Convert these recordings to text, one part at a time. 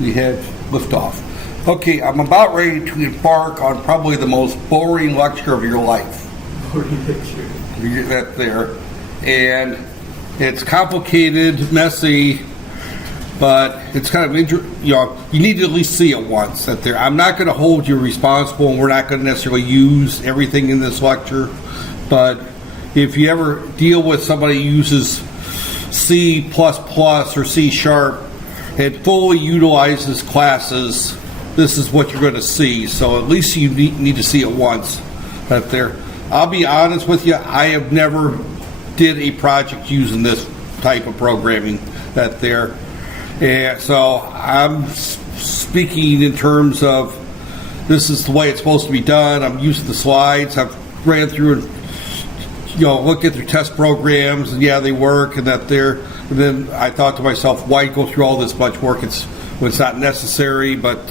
we had liftoff. Okay, I'm about ready to embark on probably the most boring lecture of your life. Boring lecture. That there. And it's complicated, messy, but it's kind of, you need to at least see it once. That there. I'm not going to hold you responsible, and we're not going to necessarily use everything in this lecture, but if you ever deal with somebody who uses C++ or C# and fully utilizes classes, this is what you're going to see. So at least you need to see it once. That there. I'll be honest with you, I have never did a project using this type of programming. That there. And so I'm speaking in terms of this is the way it's supposed to be done. I'm using the slides. I've ran through and looked at their test programs, and yeah, they work, and that there. And then I thought to myself, why go through all this much work? It's not necessary, but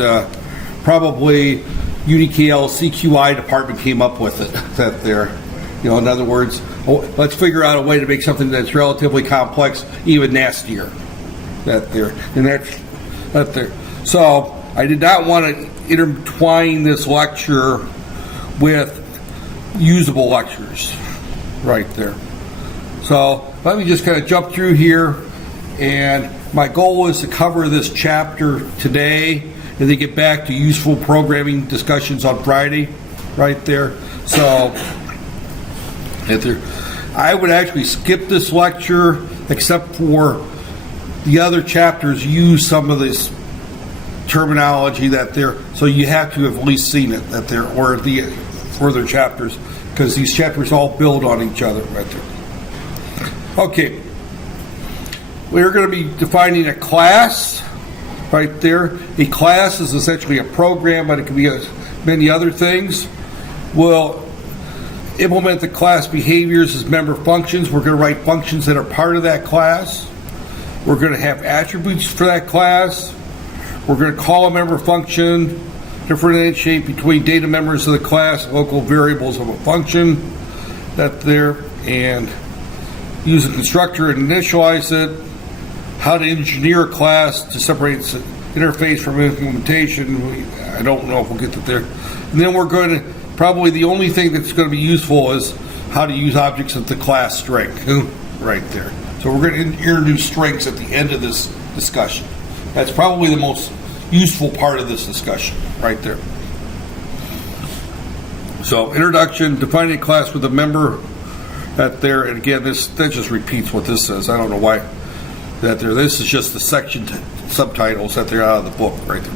probably UniKL CQI department came up with it. That there, in other words, let's figure out a way to make something that's relatively complex even nastier. That there, and that there. So I did not want to intertwine this lecture with usable lectures. Right there. So let me just kind of jump through here, and my goal is to cover this chapter today and then get back to useful programming discussions on Friday. Right there. So I would actually skip this lecture except for the other chapters use some of this terminology that there, so you have to have at least seen it that there, or the further chapters, because these chapters all build on each other right there. Okay, we're going to be defining a class right there. A class is essentially a program, but it can be many other things. We'll implement the class behaviors as member functions. We're going to write functions that are part of that class. We're going to have attributes for that class. We're going to call a member function, differentiate between data members of the class, and local variables of a function. That there, and use a constructor and initialize it. How to engineer a class to separate its interface from implementation. I don't know if we'll get to there. And then we're going to, probably the only thing that's going to be useful is how to use objects of the class string. Right there. So we're going to introduce strings at the end of this discussion. That's probably the most useful part of this discussion, right there. So introduction, defining a class with a member. That there, and again, that just repeats what this says. I don't know why that there. This is just the section subtitles that they're out of the book, right there.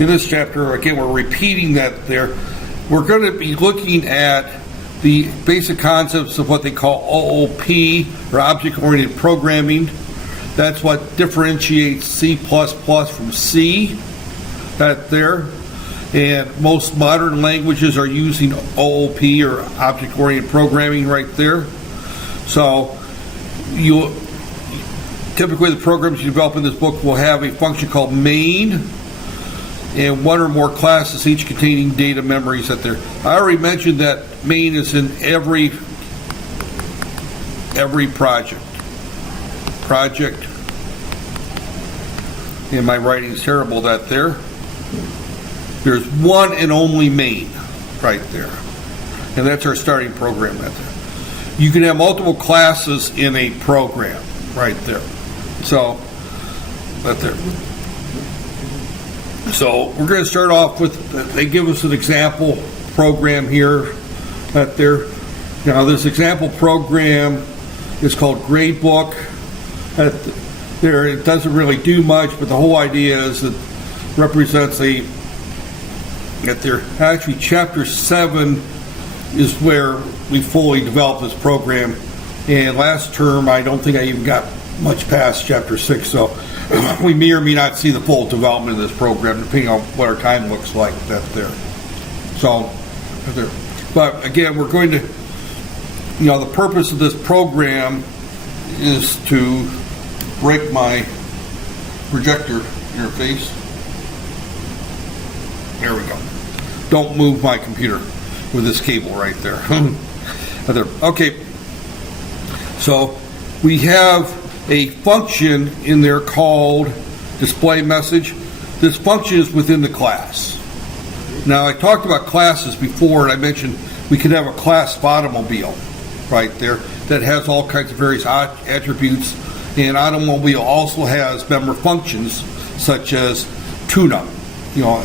In this chapter, again, we're repeating that there. We're going to be looking at the basic concepts of what they call OOP, or object-oriented programming. That's what differentiates C++ from C. That there. And most modern languages are using OOP, or object-oriented programming, right there. So typically the programs you develop in this book will have a function called main and one or more classes, each containing data memories. That there. I already mentioned that main is in every project. And my writing is terrible. That there. There's one and only main right there. And that's our starting program right there. You can have multiple classes in a program right there. So, right there. So we're going to start off with, they give us an example program here right there. Now this example program is called Gradebook. There, it doesn't really do much, but the whole idea is it represents actually chapter 7 is where we fully developed this program, and last term I don't think I even got much past chapter 6, so we may or may not see the full development of this program depending on what our time looks like. That there. So there. But again, we're going to, the purpose of this program is to break my projector interface. There we go. Don't move my computer with this cable right there. Okay, so we have a function in there called display message. This function is within the class. Now, I talked about classes before, and I mentioned we could have a class of automobile right there that has all kinds of various attributes, and automobile also has member functions such as tune-up. You know,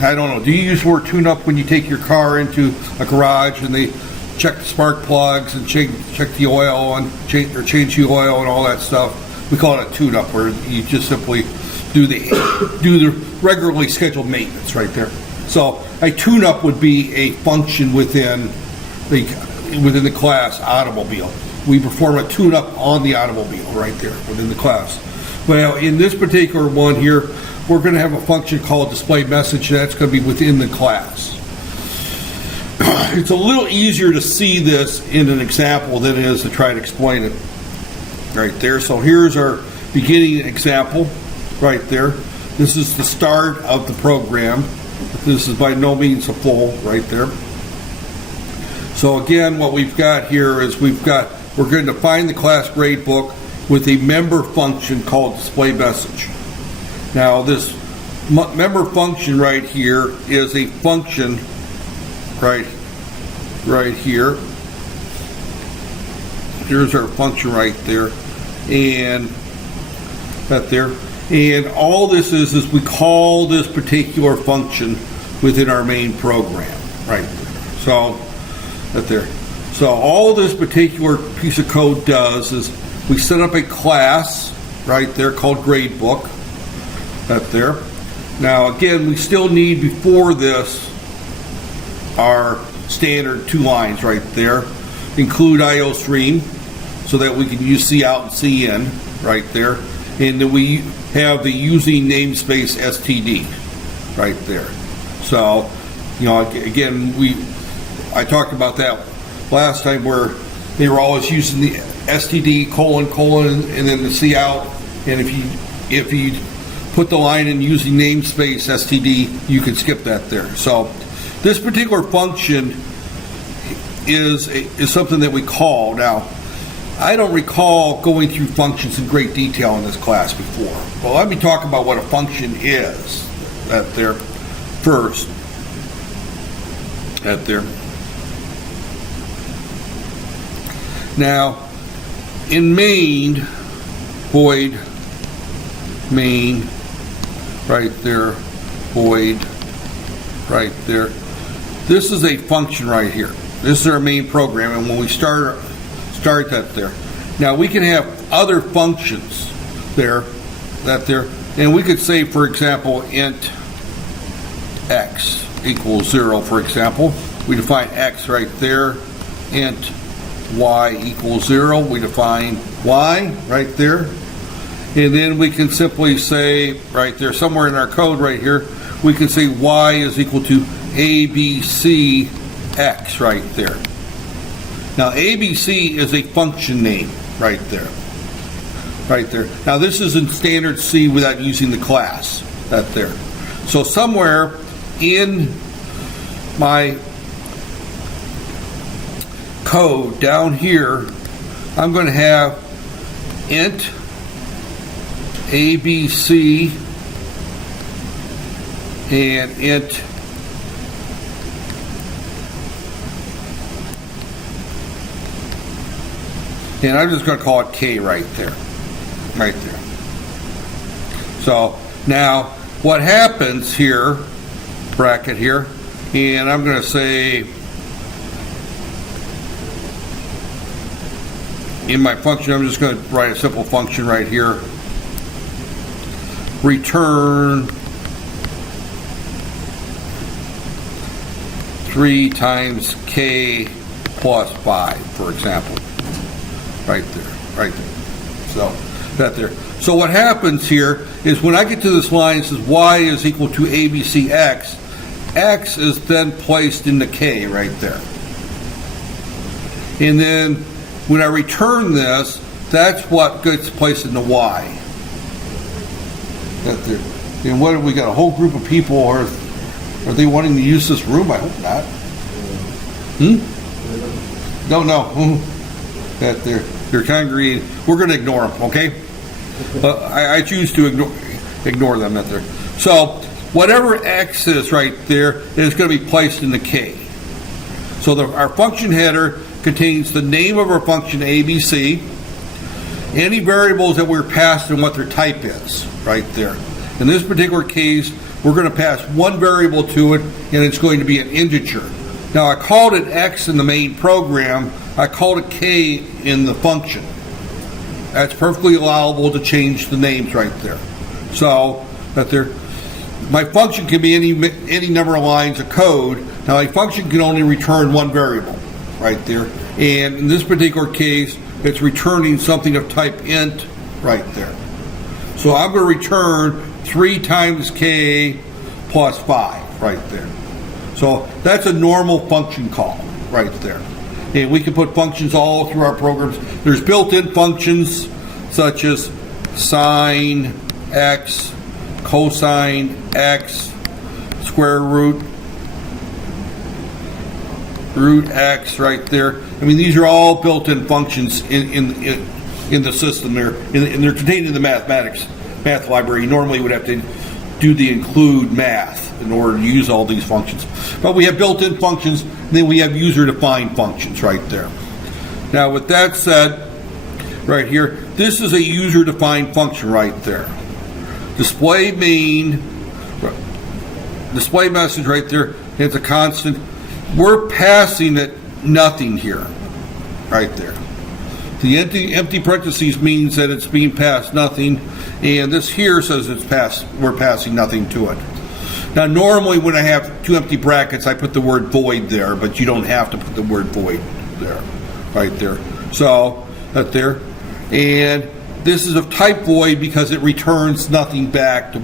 I don't know, do you use the word tune-up when you take your car into a garage and they check the spark plugs and check the oil and change the oil and all that stuff? We call it a tune-up, where you just simply do the regularly scheduled maintenance right there. So a tune-up would be a function within the class automobile. We perform a tune-up on the automobile right there within the class. Well, in this particular one here, we're going to have a function called display message. That's going to be within the class. It's a little easier to see this in an example than it is to try to explain it right there. So here's our beginning example right there. This is the start of the program. This is by no means a full right there. So again, what we've got here is we're going to define the class gradebook with a member function called display message. Now this member function right here is a function right here. Here's our function right there, and that there. And all this is we call this particular function within our main program, right there. So, that there. So all this particular piece of code does is we set up a class right there called gradebook, that there. Now again, we still need before this our standard 2 lines right there. Include IO stream so that we can use C out and C in right there. And then we have the using namespace STD right there. So, you know, again, I talked about that last time where they were always using the STD : and then the C out. And if you put the line in using namespace STD, you can skip that there. So this particular function is something that we call. Now, I don't recall going through functions in great detail in this class before. Well, let me talk about what a function is. That there first. That there. Now, in main, void main, right there, void, right there. This is a function right here. This is our main program, and when we start that there. Now we can have other functions there, that there, and we could say, for example, int x equals 0, for example. We define x right there. Int y equals 0. We define y right there. And then we can simply say right there, somewhere in our code right here, we can say y is equal to abc x right there. Now ABC is a function name right there. Right there. Now this is in standard C without using the class. That there. So somewhere in my code down here, I'm going to have int ABC and int and I'm just going to call it K right there. Right there. So now what happens here, bracket here, and I'm going to say in my function, I'm just going to write a simple function right here. Return 3 times K plus 5, for example. Right there. So that there. So what happens here is when I get to this line, it says y is equal to abc x. X is then placed in the K right there. And then when I return this, that's what gets placed in the Y. That there. And what have we got? A whole group of people, or are they wanting to use this room? I hope not. Don't know. That they're congregating. We're going to ignore them, okay? I choose to ignore. ignore them right there. So whatever X is right there is going to be placed in the K. So our function header contains the name of our function ABC, any variables that we're passed and what their type is right there. In this particular case, we're going to pass one variable to it, and it's going to be an integer. Now, I called it X in the main program. I called it K in the function. That's perfectly allowable to change the names right there. So that my function can be any number of lines of code. Now, a function can only return one variable right there. And in this particular case, it's returning something of type int right there. So I'm going to return 3 times K plus 5 right there. So that's a normal function call right there. And we can put functions all through our programs. There's built-in functions such as sine X, cosine X, square root X right there. I mean, these are all built-in functions in the system there, and they're contained in the math library. Normally, you would have to do the include math in order to use all these functions. But we have built-in functions, and then we have user-defined functions right there. Now, with that said, right here, this is a user-defined function right there. Display main, display message right there, it's a constant. We're passing it nothing here, right there. The empty parentheses means that it's being passed nothing, and this here says we're passing nothing to it. Now, normally when I have 2 empty brackets, I put the word void there, but you don't have to put the word void there, right there. So, that there. And this is of type void because it returns nothing back to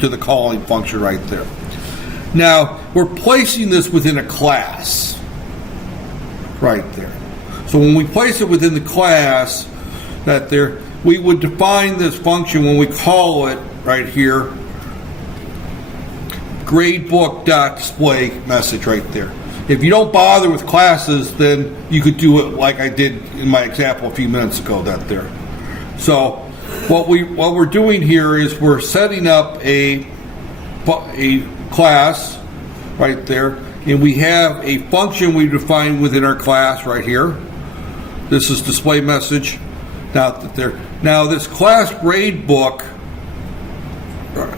to the calling function right there. Now, we're placing this within a class right there. So when we place it within the class, that there, we would define this function when we call it right here, gradebook.display message right there. If you don't bother with classes, then you could do it like I did in my example a few minutes ago, that there. So what we're doing here is we're setting up a class right there, and we have a function we define within our class right here. This is display message. Now this class gradebook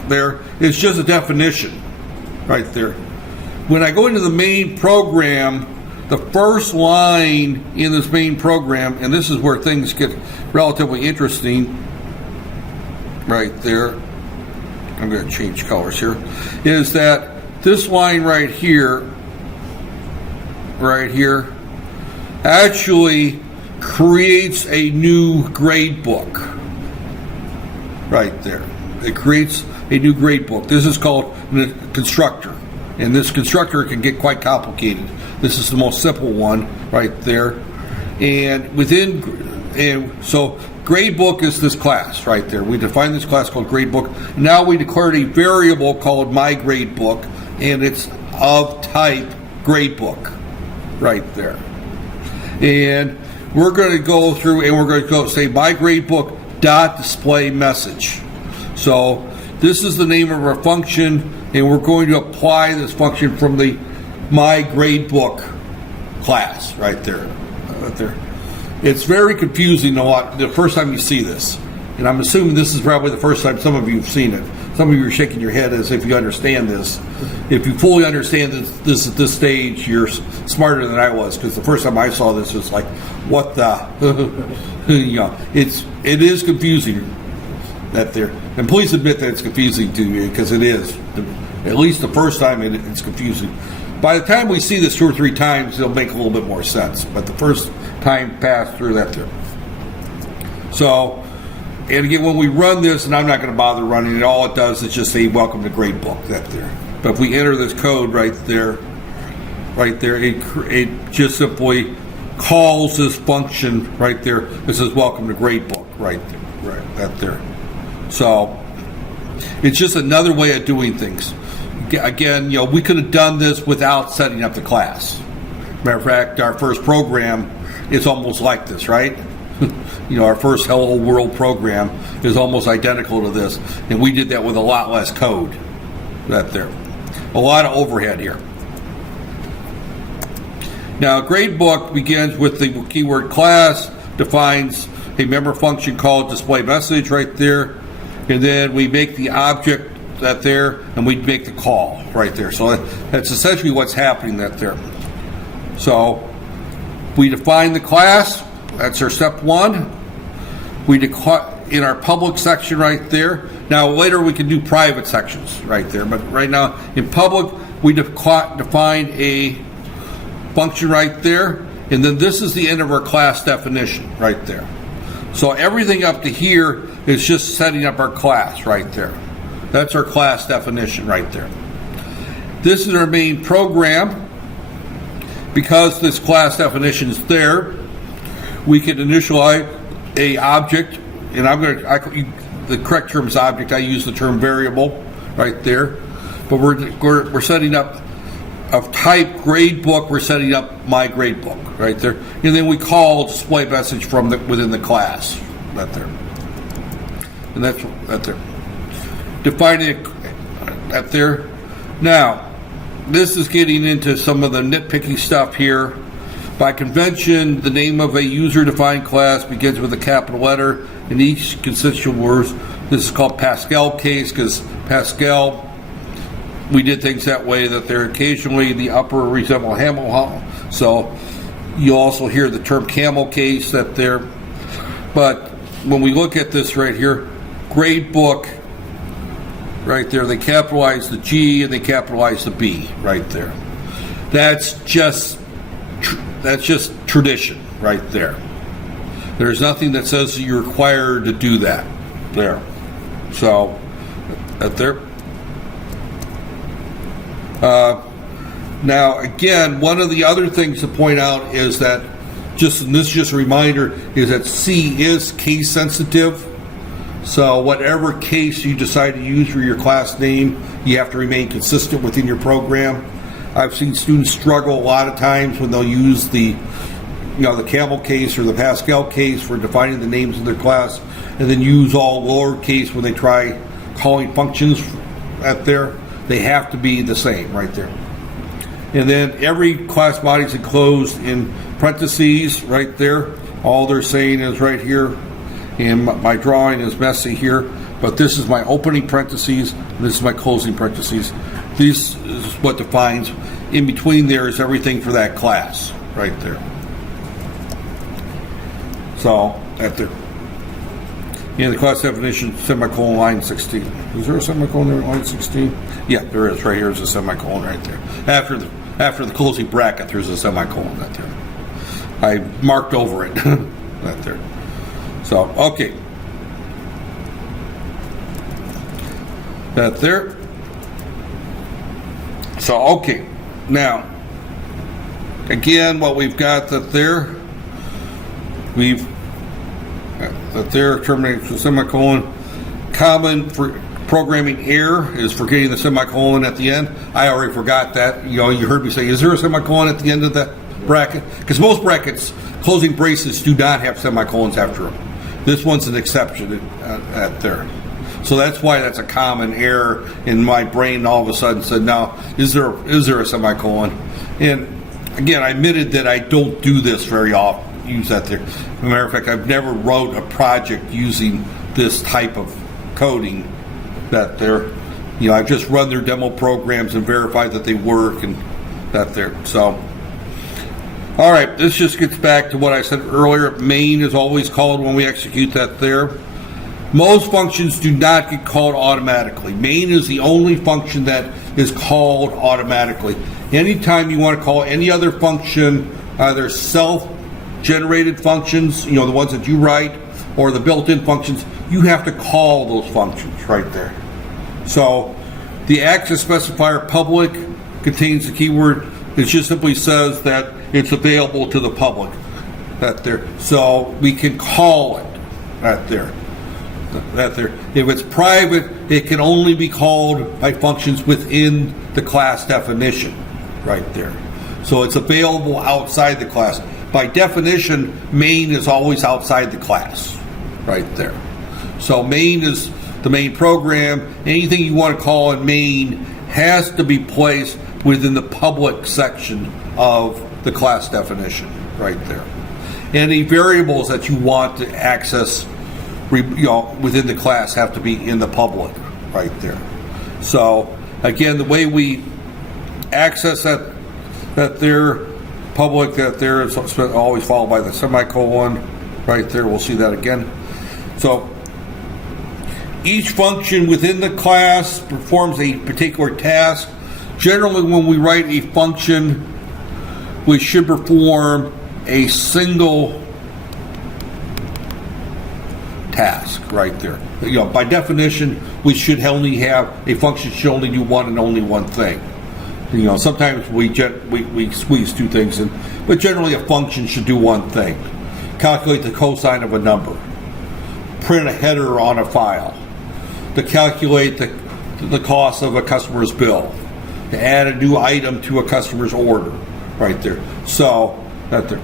there is just a definition right there. When I go into the main program, the first line in this main program, and this is where things get relatively interesting right there, I'm going to change colors here, is that this line right here, actually creates a new grade book right there. It creates a new grade book. This is called a constructor, and this constructor can get quite complicated. This is the most simple one right there, and so gradebook is this class right there. We define this class called gradebook. Now we declared a variable called myGradebook, and it's of type gradebook right there. And we're going to go through and we're going to go say myGradebook dot display message. So this is the name of our function, and we're going to apply this function from the myGradebook class right there. Right there. It's very confusing a lot the first time you see this, and I'm assuming this is probably the first time some of you have seen it. Some of you are shaking your head as if you understand this. If you fully understand this at this stage, you're smarter than I was, because the first time I saw this was like, what the? It is confusing that there. And please admit that it's confusing to you, because it is. At least the first time it's confusing. By the time we see this 2 or 3 times, it'll make a little bit more sense. But the first time passed through that there. So, and again, when we run this, and I'm not going to bother running it, all it does is just say welcome to gradebook that there. But if we enter this code right there, it just simply calls this function right there. It says welcome to gradebook that there. So it's just another way of doing things. Again, we could have done this without setting up the class. Matter of fact, our first program is almost like this, right? our first Hello World program is almost identical to this, and we did that with a lot less code. That there, a lot of overhead here. Now, a gradebook begins with the keyword class, defines a member function called display message right there, and then we make the object that there, and we make the call right there. So that's essentially what's happening that there. So we define the class. That's our step one. We in our public section right there. Now later we can do private sections right there, but right now in public we define a function right there, and then this is the end of our class definition right there. So everything up to here is just setting up our class right there. That's our class definition right there. This is our main program. Because this class definition is there, we can initialize a object, and the correct term is object. I use the term variable right there, but we're setting up a type gradebook. We're setting up my gradebook right there, and then we call display message from within the class right there, and that's right there. Defining it right there. Now, this is getting into some of the nitpicky stuff here. By convention, the name of a user-defined class begins with a capital letter in each constituent word. This is called Pascal case, because Pascal, we did things that way, that they're occasionally the upper resemble Hamel. So you also hear the term camel case that they're, but when we look at this right here, gradebook, right there, they capitalize the G and they capitalize the B right there. That's just tradition right there. There's nothing that says you're required to do that there. So right there. Now again, one of the other things to point out is that this is just a reminder, is that C is case sensitive. So whatever case you decide to use for your class name, you have to remain consistent within your program. I've seen students struggle a lot of times when they'll use the camel case or the Pascal case for defining the names of their class, and then use all lowercase when they try calling functions at there. They have to be the same right there. And then every class body is enclosed in parentheses right there. All they're saying is right here, and my drawing is messy here, but this is my opening parentheses, and this is my closing parentheses. This is what defines. In between there is everything for that class right there. So at the the class definition, semicolon, line 16. Is there a semicolon there in line 16? Yeah, there is. Right here is a semicolon right there. After the closing bracket, there's a semicolon right there. I marked over it right there. So, okay. That there. So, okay. Now, again, what we've got that there, terminates with semicolon. Common for programming error is forgetting the semicolon at the end. I already forgot that. You heard me say, is there a semicolon at the end of that bracket? Because most brackets, closing braces, do not have semicolons after them. This one's an exception at there. So that's why that's a common error in my brain. All of a sudden said, now, is there a semicolon? And again, I admitted that I don't do this very often. Use that there. As a matter of fact, I've never wrote a project using this type of coding that there. I've just run their demo programs and verified that they work and that there. So, all right, this just gets back to what I said earlier. Main is always called when we execute that there. Most functions do not get called automatically. Main is the only function that is called automatically. Anytime you want to call any other function, either self-generated functions, the ones that you write, or the built-in functions, you have to call those functions right there. So the access specifier public contains the keyword. It just simply says that it's available to the public. That there. So we can call it right there. That there. If it's private, it can only be called by functions within the class definition right there. So it's available outside the class. by definition, main is always outside the class, right there. So main is the main program. Anything you want to call in main has to be placed within the public section of the class definition, right there. Any variables that you want to access, within the class have to be in the public, right there. So again, the way we access that there public, that there is always followed by the semicolon, right there. We'll see that again. So each function within the class performs a particular task. Generally, when we write a function, we should perform a single task right there. By definition, we should only have a function should only do one and only one thing. Sometimes we squeeze two things in, but generally a function should do one thing: calculate the cosine of a number, print a header on a file, to calculate the cost of a customer's bill, to add a new item to a customer's order, right there. So that there.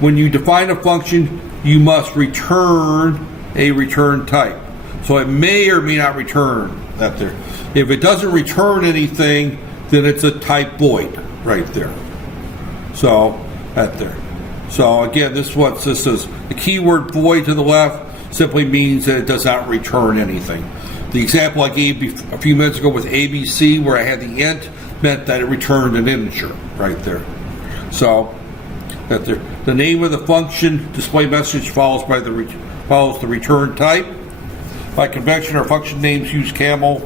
When you define a function, you must return a return type. So it may or may not return that there. If it doesn't return anything, then it's a type void right there. So that there. So again, this is what this is. The keyword void to the left simply means that it does not return anything. The example I gave a few minutes ago with ABC, where I had the int, meant that it returned an integer right there. So that there. The name of the function display message follows the return type. By convention, our function names use camel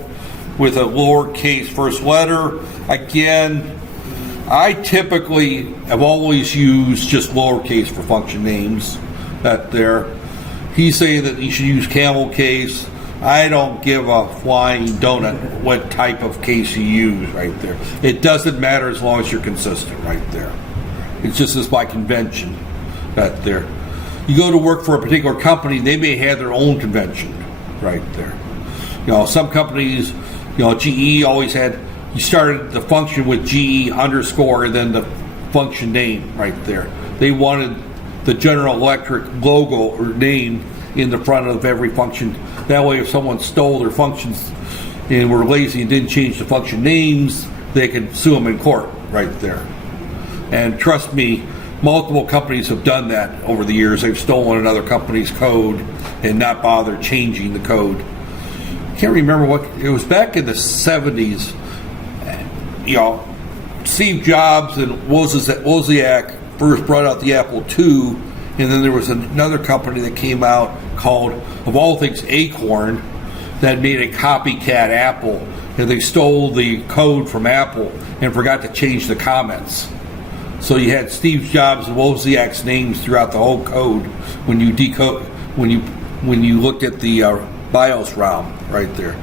with a lowercase first letter. Again, I typically have always used just lowercase for function names. That there. He's saying that you should use camel case. I don't give a flying donut what type of case you use right there. It doesn't matter as long as you're consistent right there. It's just as by convention that there. You go to work for a particular company, they may have their own convention right there. Some companies, GE always had, you started the function with GE underscore and then the function name right there. They wanted the General Electric logo or name in the front of every function. That way, if someone stole their functions and were lazy and didn't change the function names, they could sue them in court right there. And trust me, multiple companies have done that over the years. They've stolen another company's code and not bothered changing the code. I can't remember what, it was back in the 70s. Steve Jobs and Wozniak first brought out the Apple II, and then there was another company that came out called, of all things, Acorn, that made a copycat Apple, and they stole the code from Apple and forgot to change the comments. So you had Steve Jobs and Wozniak's names throughout the whole code when you looked at the BIOS ROM right there.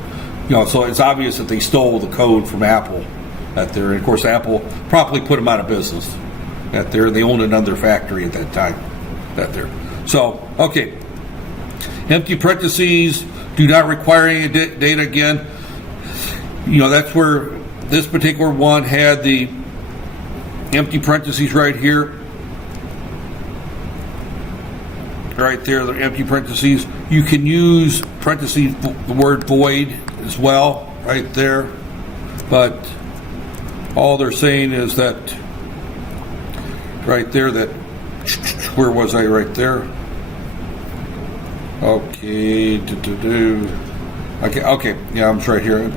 So it's obvious that they stole the code from Apple out there. And of course, Apple promptly put them out of business out there. They owned another factory at that time out there. So, okay. Empty parentheses do not require any data again. That's where this particular one had the empty parentheses right here. Right there, the empty parentheses. You can use parentheses, the word void as well, right there. But all they're saying is that, right there, that, where was I right there? Okay, okay, yeah, I'm right here.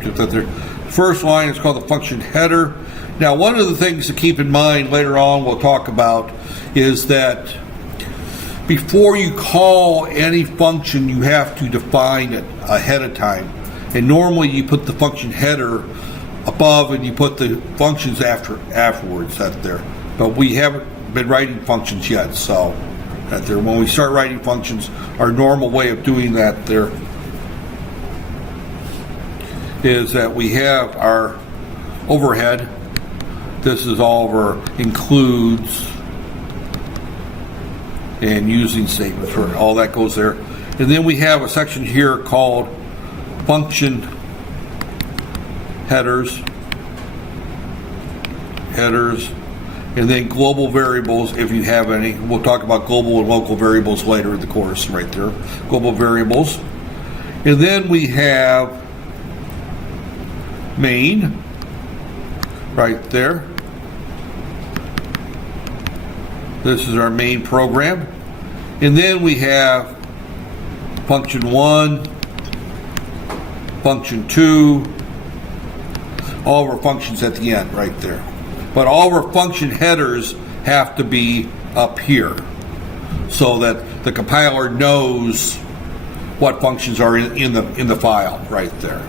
First line is called the function header. Now, one of the things to keep in mind later on we'll talk about is that before you call any function, you have to define it ahead of time. And normally you put the function header above and you put the functions afterwards out there. But we haven't been writing functions yet, so that there, when we start writing functions, our normal way of doing that there is that we have our overhead. This is all of our includes and using statements, for all that goes there. And then we have a section here called function headers. and then global variables if you have any. We'll talk about global and local variables later in the course right there. Global variables. And then we have main right there. This is our main program. And then we have function 1, function 2, all of our functions at the end right there. But all of our function headers have to be up here so that the compiler knows what functions are in the file right there.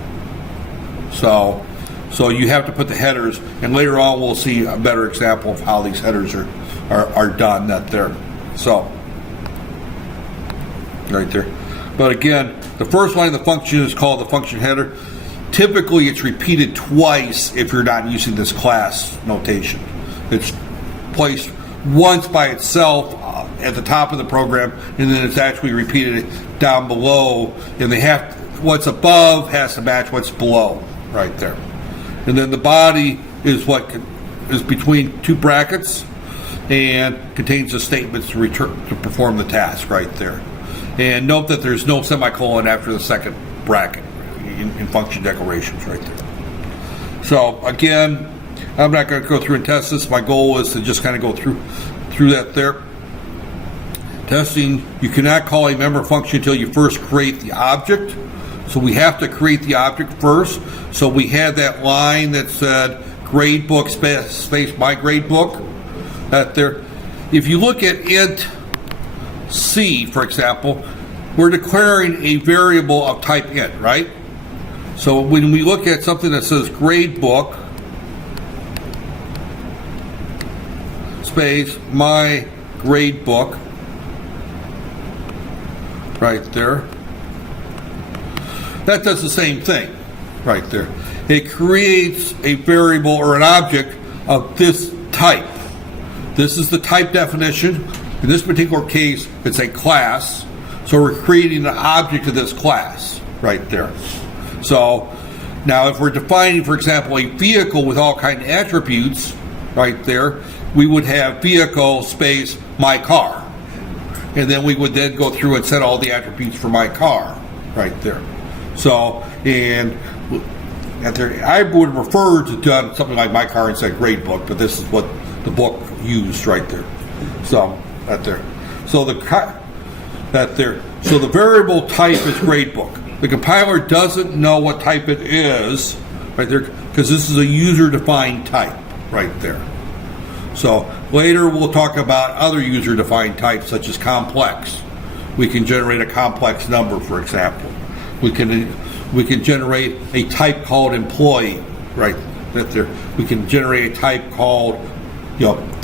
So you have to put the headers, and later on we'll see a better example of how these headers are done that there. So right there. But again, the first line of the function is called the function header. Typically it's repeated twice if you're not using this class notation. It's placed once by itself at the top of the program, and then it's actually repeated down below, and what's above has to match what's below right there. And then the body is what is between two brackets and contains the statements to perform the task right there. And note that there's no semicolon after the second bracket in function declarations right there. So again, I'm not going to go through and test this. My goal is to just kind of go through that there. Testing, you cannot call a member function until you first create the object. So we have to create the object first. So we had that line that said gradebook space my gradebook. That there. If you look at int C, for example, we're declaring a variable of type int, right? So when we look at something that says gradebook space my gradebook right there, that does the same thing right there. It creates a variable or an object of this type. This is the type definition. In this particular case, it's a class. So we're creating an object of this class right there. So now if we're defining, for example, a vehicle with all kinds of attributes right there, we would have vehicle space my car. And then we would then go through and set all the attributes for my car right there. So, and at there, I would refer to done something like my car instead of gradebook, but this is what the book used right there. So, right there. So the variable type is gradebook. The compiler doesn't know what type it is right there because this is a user-defined type right there. So later we'll talk about other user-defined types such as complex. We can generate a complex number, for example. We can generate a type called employee, right there. We can generate a type called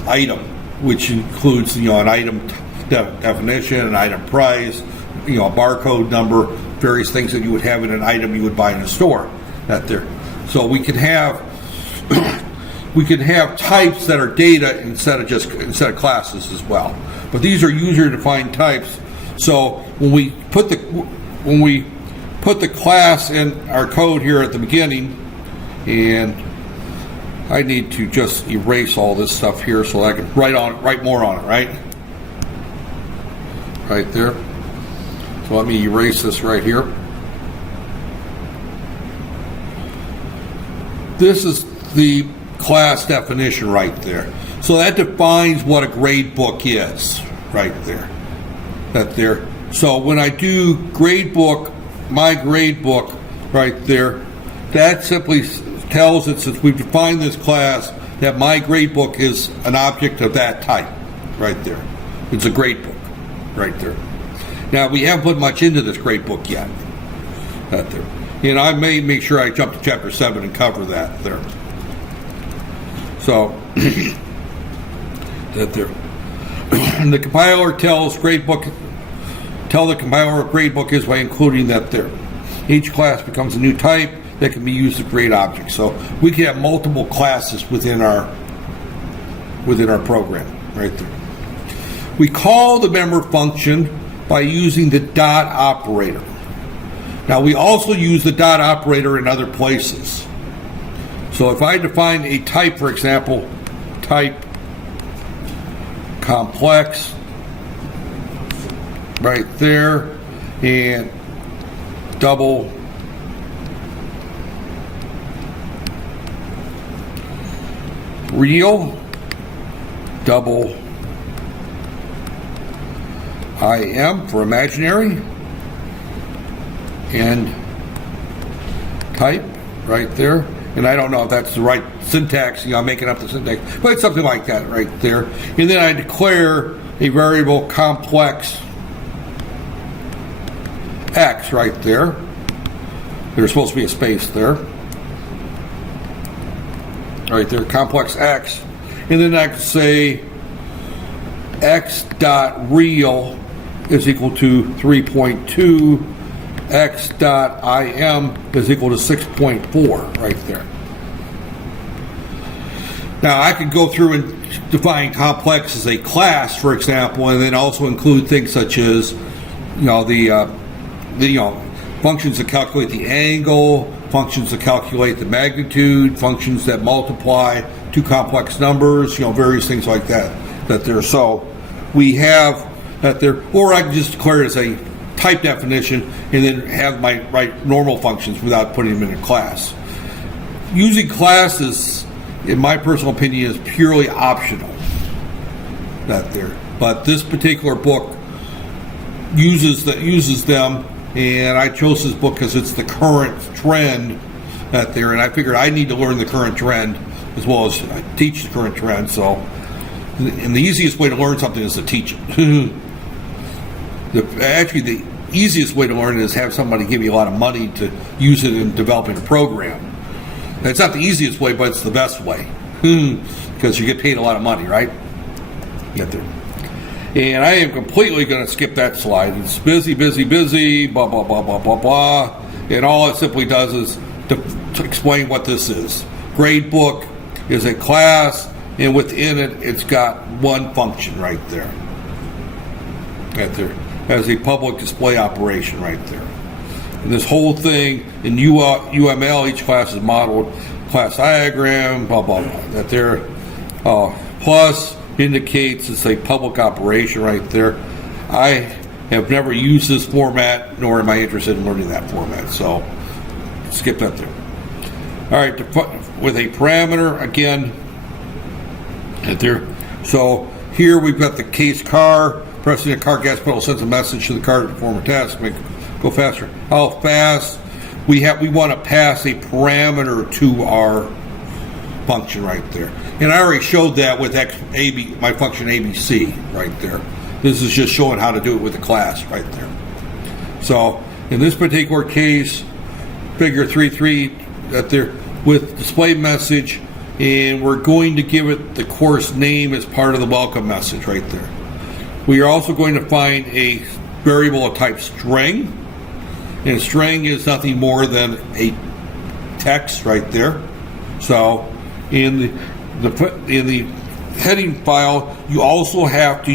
item, which includes an item definition, an item price, a barcode number, various things that you would have in an item you would buy in a store. That there. So we can have types that are data instead of classes as well. But these are user-defined types. So when we put the class in our code here at the beginning, and I need to just erase all this stuff here so I can write more on it, right? Right there. So let me erase this right here. This is the class definition right there. So that defines what a gradebook is right there. That there. So when I do gradebook, my gradebook right there, that simply tells it, since we've defined this class, that my gradebook is an object of that type right there. It's a gradebook right there. Now we haven't put much into this gradebook yet. That there. And I may make sure I jump to chapter 7 and cover that there. So that there. And the compiler tells the compiler what gradebook is by including that there. Each class becomes a new type that can be used to create objects. So we can have multiple classes within our program right there. We call the member function by using the dot operator. Now we also use the dot operator in other places. So if I define a type, for example, type complex right there, and double real, double IM for imaginary, and type right there. And I don't know if that's the right syntax, I'm making up the syntax, but it's something like that right there. And then I declare a variable complex X right there. There's supposed to be a space there. Right there, complex X. And then I can say X dot real is equal to 3.2. X dot IM is equal to 6.4 right there. Now I could go through and define complex as a class, for example, and then also include things such as, the functions that calculate the angle, functions that calculate the magnitude, functions that multiply two complex numbers, various things like that there. So we have that there, or I can just declare it as a type definition and then have my normal functions without putting them in a class. Using classes, in my personal opinion, is purely optional. That there, but this particular book uses them, and I chose this book because it's the current trend that there, and I figured I need to learn the current trend as well as I teach the current trend. So, and the easiest way to learn something is to teach it. The easiest way to learn it is have somebody give you a lot of money to use it in developing a program. It's not the easiest way, but it's the best way because you get paid a lot of money, right? Get there. And I am completely going to skip that slide. It's busy, blah, blah, blah, blah, blah, blah. And all it simply does is to explain what this is. Gradebook is a class, and within it, it's got one function right there. Right there. As a public display operation right there. And this whole thing in UML, each class is modeled class diagram, blah, blah, blah. That there. Plus indicates it's a public operation right there. I have never used this format, nor am I interested in learning that format. So skip that there. All right, with a parameter, again, right there. So here we've got the case car. Pressing a car gas pedal sends a message to the car to perform a task, make it go faster. How fast? We want to pass a parameter to our function right there. And I already showed that with my function ABC right there. This is just showing how to do it with the class right there. So in this particular case, figure 3.3 that there with display message, and we're going to give it the course name as part of the welcome message right there. We are also going to find a variable of type string, and a string is nothing more than a text right there. So in the heading file, you also have to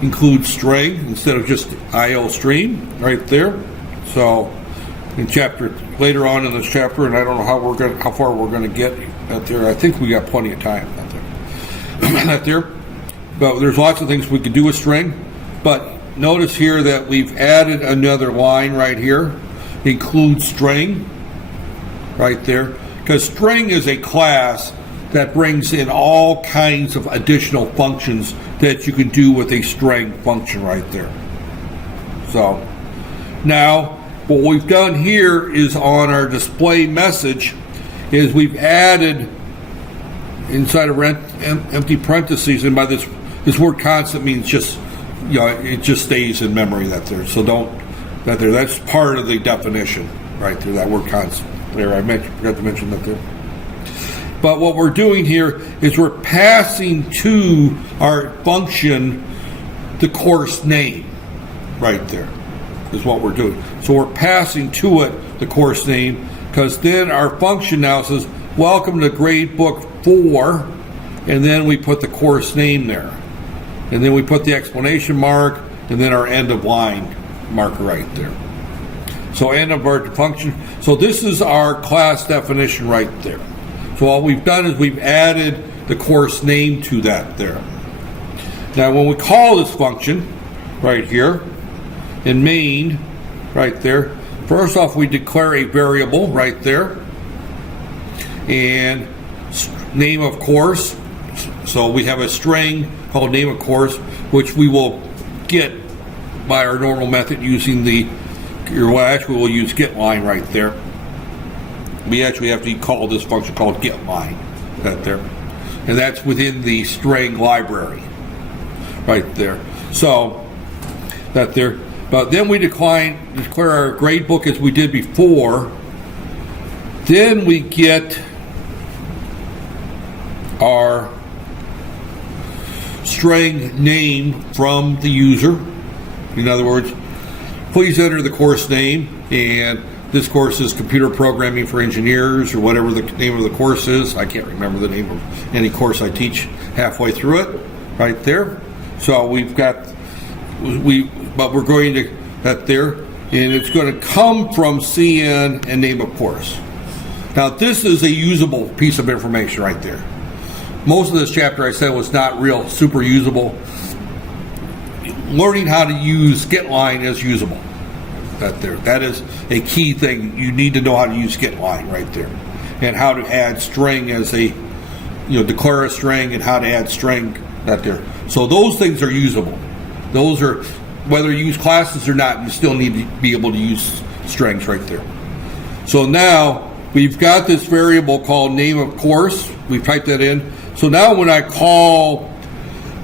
include string instead of just IO stream right there. So in later on in this chapter, and I don't know how far we're going to get out there. I think we got plenty of time out there. Out there, but there's lots of things we could do with string. But notice here that we've added another line right here, include string right there, because string is a class that brings in all kinds of additional functions that you can do with a string function right there. So now what we've done here is on our display message is we've added inside of empty parentheses, and by this word constant means just, it just stays in memory that there. So that's part of the definition right there, that word constant there. I forgot to mention that there. But what we're doing here is we're passing to our function the course name right there is what we're doing. So we're passing to it the course name, because then our function now says welcome to gradebook 4, and then we put the course name there, and then we put the exclamation mark, and then our end of line marker right there. So end of our function. So this is our class definition right there. So all we've done is we've added the course name to that there. Now when we call this function right here in main, right there, first off we declare a variable right there and name of course. So we have a string called name of course, which we will get by our normal method using we'll use getLine right there. We actually have to call this function called getLine right there, and that's within the string library right there. So that there, but then we declare our grade book as we did before. Then we get our string name from the user. In other words, please enter the course name, and this course is Computer Programming for Engineers, or whatever the name of the course is. I can't remember the name of any course I teach halfway through it, right there. So we've got, but we're going to, that there, and it's going to come from CN and name of course. Now this is a usable piece of information right there. Most of this chapter I said was not real super usable. Learning how to use getLine is usable. That is a key thing. You need to know how to use getLine right there, and how to add string as a, declare a string, and how to add string that there. So those things are usable. Those are, whether you use classes or not, you still need to be able to use strings right there. So now we've got this variable called name of course. We've typed that in. So now when I call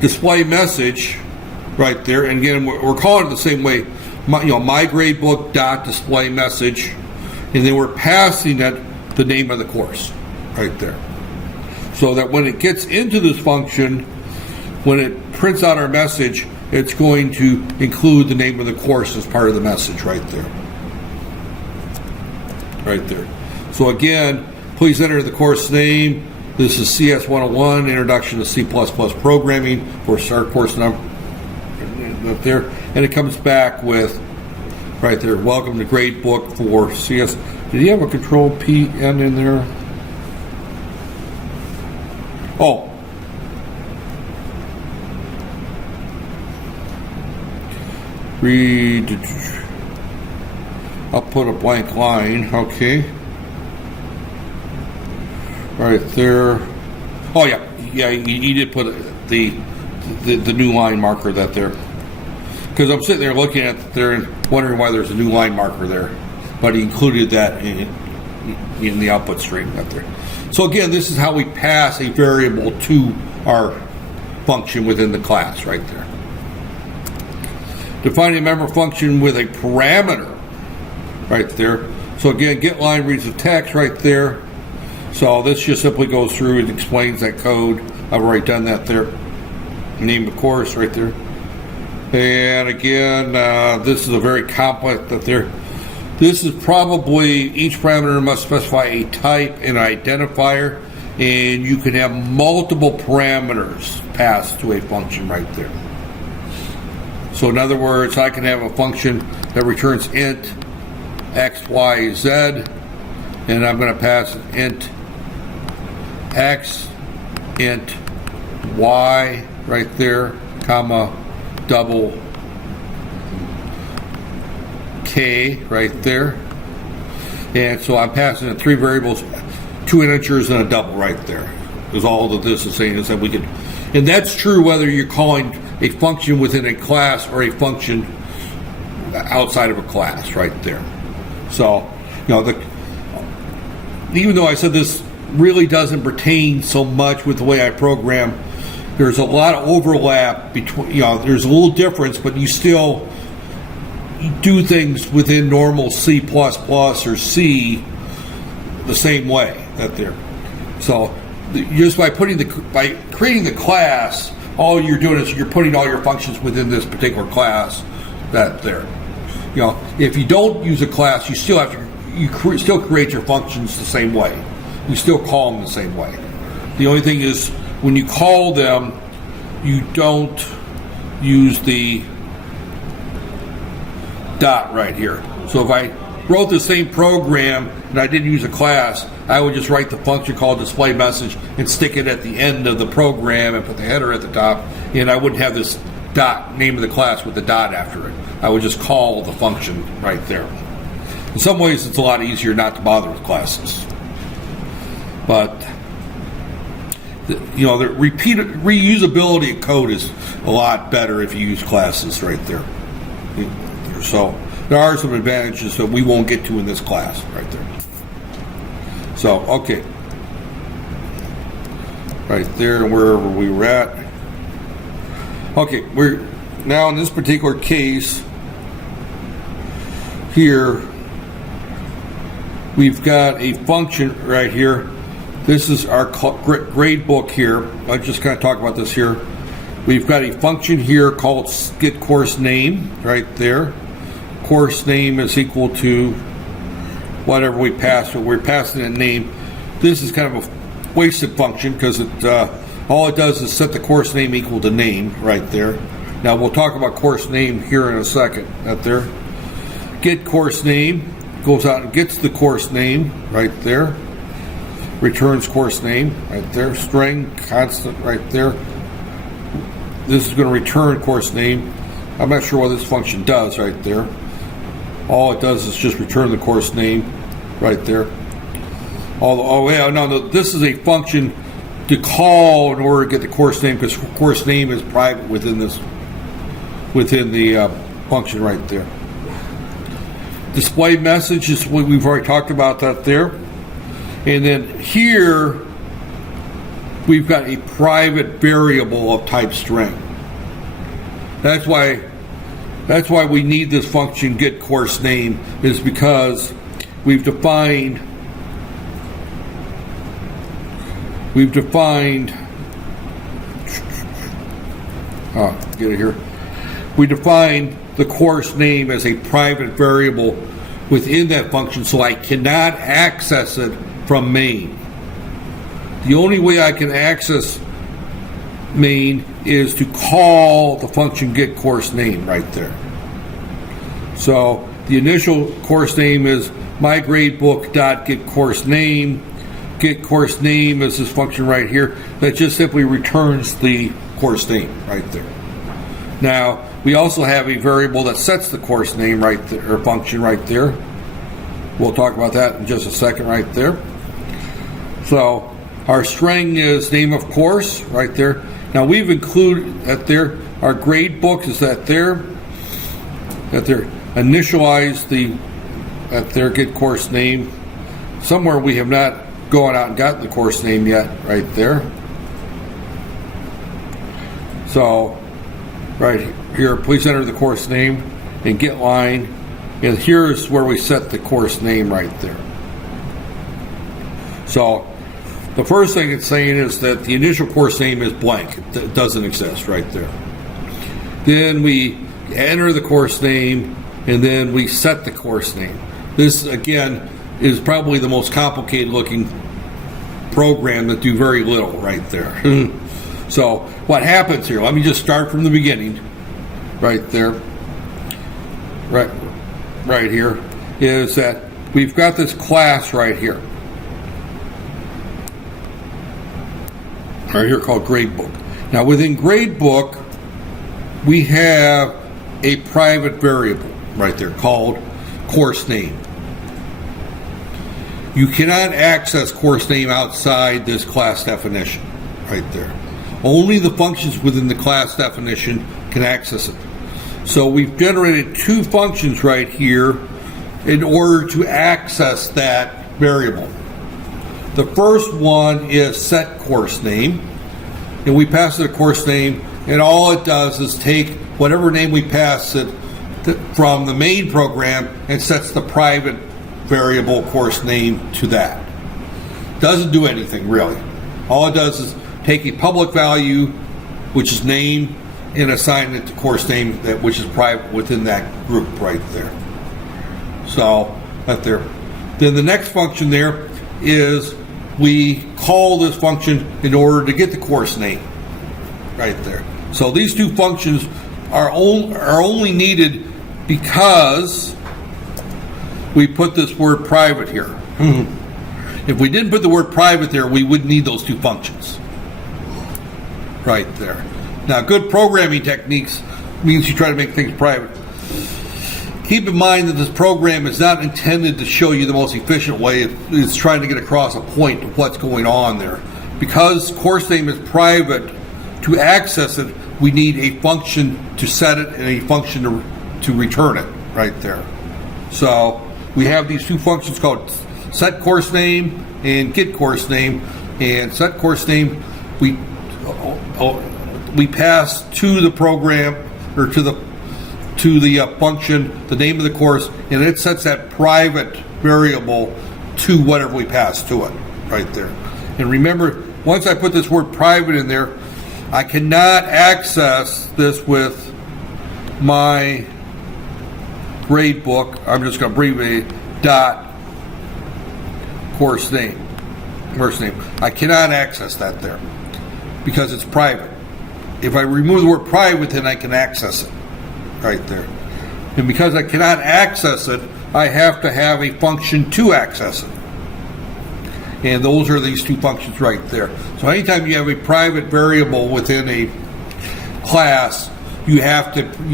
display message right there, and again we're calling it the same way, my gradebook dot display message, and then we're passing it the name of the course right there, so that when it gets into this function, when it prints out our message, it's going to include the name of the course as part of the message right there. So again, please enter the course name. This is CS 101, Introduction to C++ Programming, for our course number up there, and it comes back with right there, welcome to gradebook for CS. Did he have a control PN in there? Oh, read. I'll put a blank line. Okay, right there. Oh yeah. He did put the new line marker that there. Because I'm sitting there looking at it there and wondering why there's a new line marker there, but he included that in the output stream up there. So again, this is how we pass a variable to our function within the class right there. Defining a member function with a parameter right there. So again, getLine reads the text right there. So this just simply goes through and explains that code. I've already done that there. Name the course right there. And again, this is a very complex that there. This is probably, each parameter must specify a type and an identifier, and you can have multiple parameters passed to a function right there. So in other words, I can have a function that returns int x, y, z, and I'm going to pass int x, int y right there, comma, double k right there, and so I'm passing in three variables, two integers and a double right there. Is all that this is saying, is that we can, and that's true whether you're calling a function within a class or a function outside of a class right there. So even though I said this really doesn't pertain so much with the way I program, there's a lot of overlap between, there's a little difference, but you still do things within normal C++ or C the same way that there. So just by creating the class, all you're doing is you're putting all your functions within this particular class that there. If you don't use a class, you still have to, still create your functions the same way. You still call them the same way. The only thing is, when you call them, you don't use the dot right here. So if I wrote the same program and I didn't use a class, I would just write the function called display message and stick it at the end of the program and put the header at the top, and I wouldn't have this dot, name of the class with the dot after it. I would just call the function right there. In some ways, it's a lot easier not to bother with classes. But, you know, the reusability of code is a lot better if you use classes right there. So there are some advantages that we won't get to in this class right there. So, okay. Right there, wherever we were at. Okay, we're now in this particular case here, we've got a function right here. This is our grade book here. I just kind of talk about this here. We've got a function here called get course name right there. Course name is equal to whatever we pass, but we're passing a name. This is kind of a wasted function because all it does is set the course name equal to name right there. Now we'll talk about course name here in a second. Right there. Get course name goes out and gets the course name right there. Returns course name right there. String constant right there. This is going to return course name. I'm not sure what this function does right there. All it does is just return the course name right there. No, this is a function to call in order to get the course name, because course name is private within the function right there. Display message is what we've already talked about that there. And then here we've got a private variable of type string. That's why we need this function get course name, is because we've defined get it here. We defined the course name as a private variable within that function, so I cannot access it from main. The only way I can access main is to call the function get course name right there. So the initial course name is mygradebook.get course name. Get course name is this function right here that just simply returns the course name right there. Now we also have a variable that sets the course name right there, or function right there. We'll talk about that in just a second right there. So our string is name of course right there. Now we've included that there, our grade book is that there initialize that there get course name. Somewhere we have not gone out and gotten the course name yet right there. So right here, please enter the course name and get line, and here's where we set the course name right there. So the first thing it's saying is that the initial course name is blank. It doesn't exist right there. Then we enter the course name, and then we set the course name. This, again, is probably the most complicated looking program that do very little right there. So what happens here, let me just start from the beginning right there. Right here is that we've got this class right here. Right here called gradebook. Now within gradebook we have a private variable right there called course name. You cannot access course name outside this class definition right there. Only the functions within the class definition can access it. So we've generated two functions right here in order to access that variable. The first one is set course name, and we pass it a course name, and all it does is take whatever name we pass it from the main program and sets the private variable course name to that. Doesn't do anything really. All it does is take a public value, which is name, and assign it to course name which is private within that group right there. So right there. Then the next function there is we call this function in order to get the course name right there. So these two functions are only needed because we put this word private here. If we didn't put the word private there, we wouldn't need those two functions. Right there. Now, good programming techniques means you try to make things private. Keep in mind that this program is not intended to show you the most efficient way. It's trying to get across a point of what's going on there. Because course name is private, to access it, we need a function to set it and a function to return it right there. So we have these two functions called set course name and get course name. And set course name, we pass to the program or to the function the name of the course, and it sets that private variable to whatever we pass to it right there. And remember, once I put this word private in there, I cannot access this with my grade book. I'm just going to abbreviate dot course name. I cannot access that there because it's private. If I remove the word private, then I can access it right there. And because I cannot access it, I have to have a function to access it. And those are these two functions right there. So anytime you have a private variable within a class, you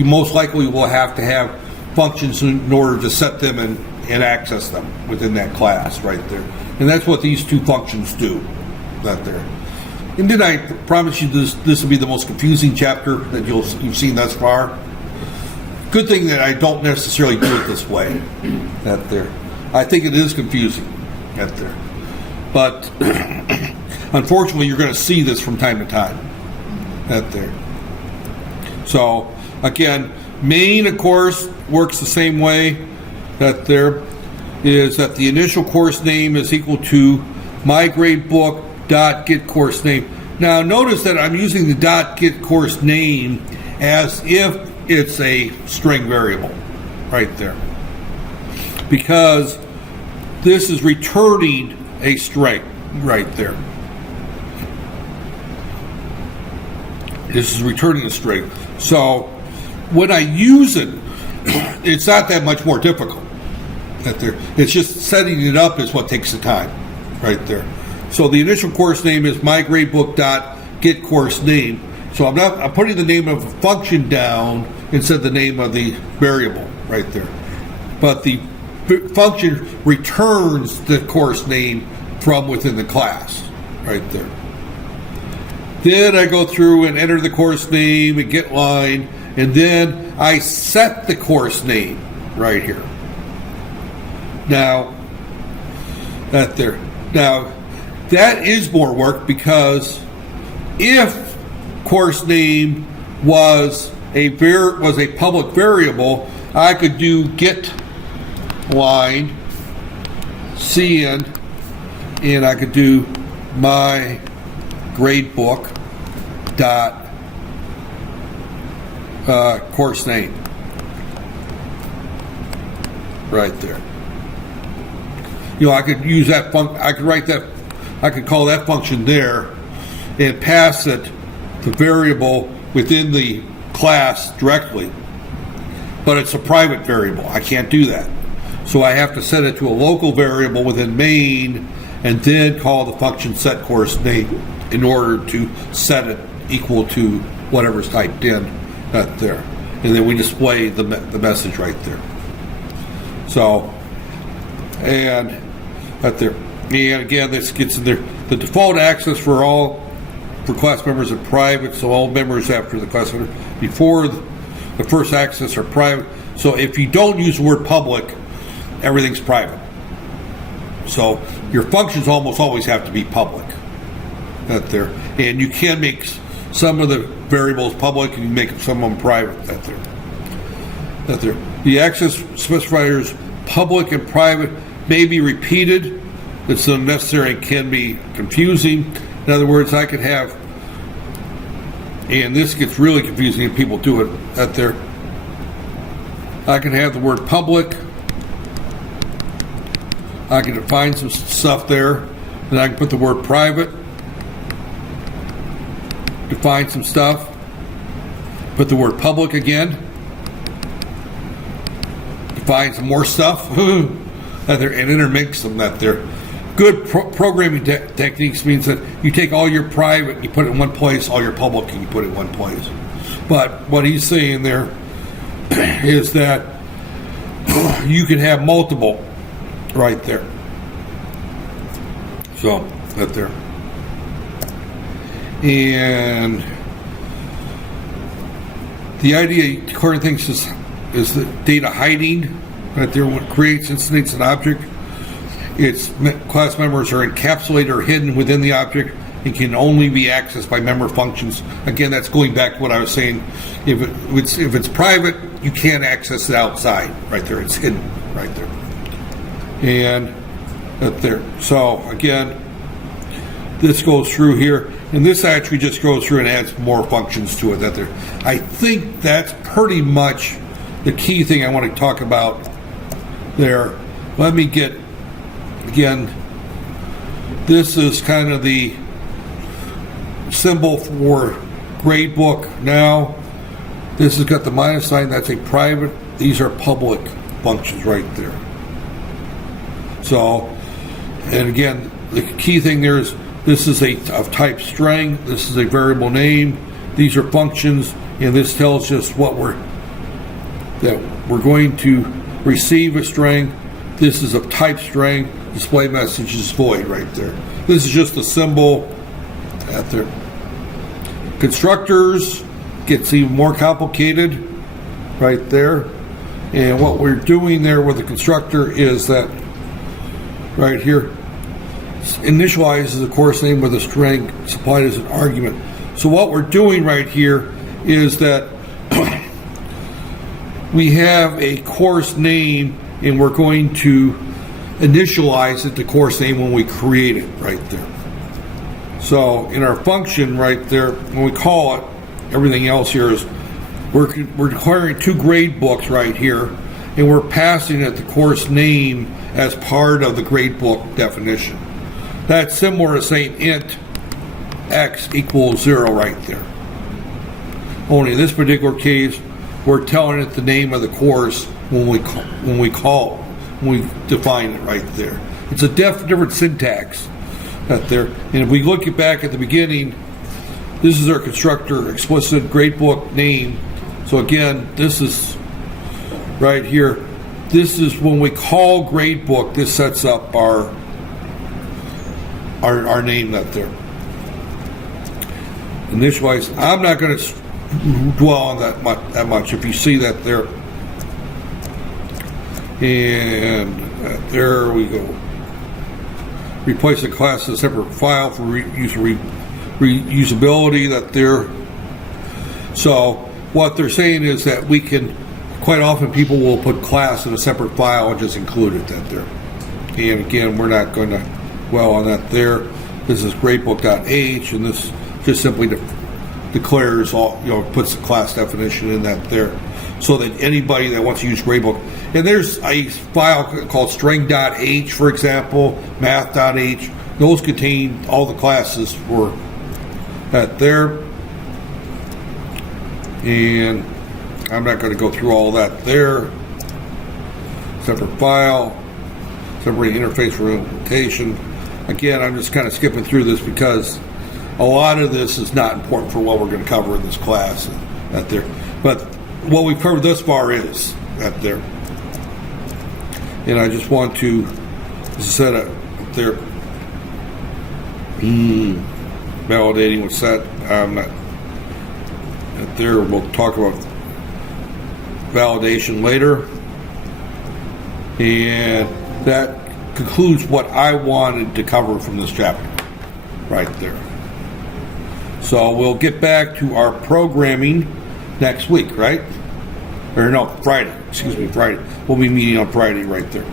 most likely will have to have functions in order to set them and access them within that class right there. And that's what these two functions do right there. And then I promise you this will be the most confusing chapter that you've seen thus far. Good thing that I don't necessarily do it this way. That there. I think it is confusing. That there. But unfortunately, you're going to see this from time to time. That there. So again, main, of course, works the same way. That there is that the initial course name is equal to mygradebook.getCourseName. Now notice that I'm using the .getCourseName as if it's a string variable right there, because this is returning a string right there. This is returning a string. So when I use it, it's not that much more difficult. That there, it's just setting it up is what takes the time right there. So the initial course name is mygradebook.getCourseName. So I'm putting the name of a function down instead of the name of the variable right there. But the function returns the course name from within the class right there. Then I go through and enter the course name and get line, and then I set the course name right here. Now that is more work, because if course name was a public variable, I could do get line cin, and I could do my gradebook dot course name right there. I could use that I could write that. I could call that function there and pass it the variable within the class directly, but it's a private variable. I can't do that. So I have to set it to a local variable within main and then call the function set course name in order to set it equal to whatever's typed in there. And then we display the message right there. So, and right there. And again, this gets in there. The default access for class members are private, so all members after the class member before the first access are private. So if you don't use the word public, everything's private. So your functions almost always have to be public. That there, and you can make some of the variables public, and you make some of them private. That there. The access specifiers public and private may be repeated. It's unnecessary and can be confusing. In other words, I could have, and this gets really confusing if people do it out there. I can have the word public. I can define some stuff there. Then I can put the word private. Define some stuff. Put the word public again. Define some more stuff. that there and intermix them. That they're good programming techniques means that you take all your private, you put it in one place, all your public, and you put it in one place. But what he's saying there is that you can have multiple right there. So that there. And the idea, according to things, is the data hiding right there. What creates, instantiates an object. Its class members are encapsulated or hidden within the object and can only be accessed by member functions. Again, that's going back to what I was saying. If it's private, you can't access it outside. Right there, it's hidden right there. And that there. So again, this goes through here, and this actually just goes through and adds more functions to it. That there. I think that's pretty much the key thing I want to talk about there. Let me get, again, this is kind of the symbol for gradebook now. This has got the minus sign, that's a private. These are public functions right there. So, and again, the key thing there is this is of type string, this is a variable name, these are functions, and this tells us what we're going to receive a string. This is of type string, display message is void right there. This is just a symbol at there. Constructors gets even more complicated right there. And what we're doing there with the constructor is that right here initializes the course name with a string supplied as an argument. So what we're doing right here is that we have a course name and we're going to initialize it to course name when we create it right there. So in our function right there, when we call it, everything else here is we're declaring two grade books right here, and we're passing it the course name as part of the grade book definition. That's similar to saying int x equals 0 right there. Only in this particular case, we're telling it the name of the course when we define it right there. It's a different syntax right there. And if we look back at the beginning, this is our constructor explicit gradebook name. So again, this is right here. This is when we call gradebook. This sets up our name right there. Initialize. I'm not going to dwell on that much. If you see that there, and there we go. Replace the class as a separate file for reusability. That there. So what they're saying is that we can, quite often people will put class in a separate file and just include it that there. And again, we're not going to dwell on that there. This is gradebook.h, and this just simply declares all, puts the class definition in that there, so that anybody that wants to use gradebook, and there's a file called string.h, for example, math.h, those contain all the classes for that there. And I'm not going to go through all that there. Separate file, separate interface for implementation. Again, I'm just kind of skipping through this because a lot of this is not important for what we're going to cover in this class. That there, but what we've covered thus far is that there. And I just want to set up there. Validating what's set. I'm not. There, we'll talk about validation later, and that concludes what I wanted to cover from this chapter right there. So we'll get back to our programming next week, right? Or no, Friday. Excuse me, Friday. We'll be meeting on Friday right there.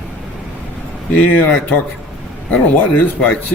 And I don't know what it is, but I see